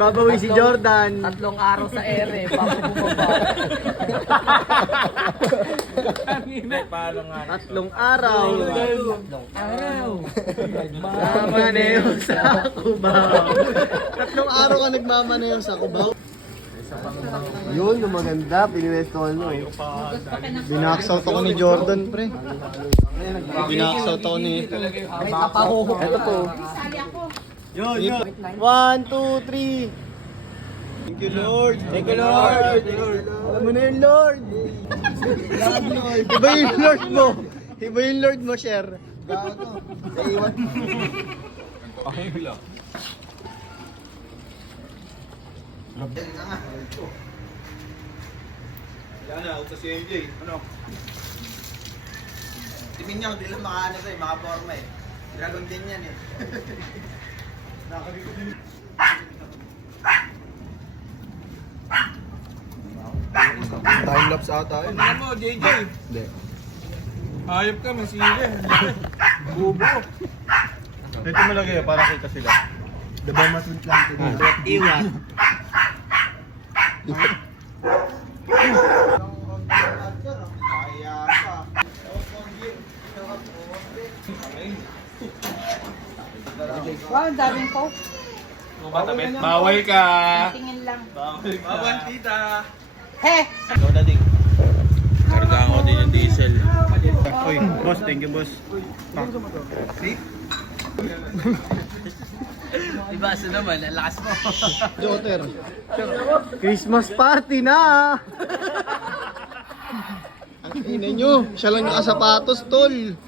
Babawi si Jordan. 3 araw sa ere, bago bumaba. Paano nga? 3 araw. 3 araw. Nagmamaneo sa Cubao. 3 araw ka nagmamaneo sa Cubao. Yun, yung maganda. Piniwestuhan mo eh. Binaksout ako ni Jordan, pre. Binaksout ako ni... May kapahuhok. Ito po. Yun, yun. 1, 2, 3. Thank you, Lord. Thank you, Lord. Alam mo na yun, Lord. Iba yung Lord mo. Iba yung Lord mo, Sher. Gago. Sa iwan. Okay lang. Yan na, utos si MJ. Ano? Timin niya, hindi lang makaano to eh, makaporma eh. Dragon din yan eh. Nakakabigod din. Time-lapse ata yun. Pagkakas mo, JJ. Hindi. Hayop ka, masili. Bubo. Ito malagay para kita sila. The bomb has been planted. Iwan. Kaya pa. Wow, ang daming coke. Bawal ka. Tingin lang. Bawal tita. He! Kargaan ko din yung diesel. Uy, boss, thank you, boss. Diba, asa naman, ang lakas mo. Joter. Christmas party na! Ang ina nyo, siya lang nakasapatos, tol.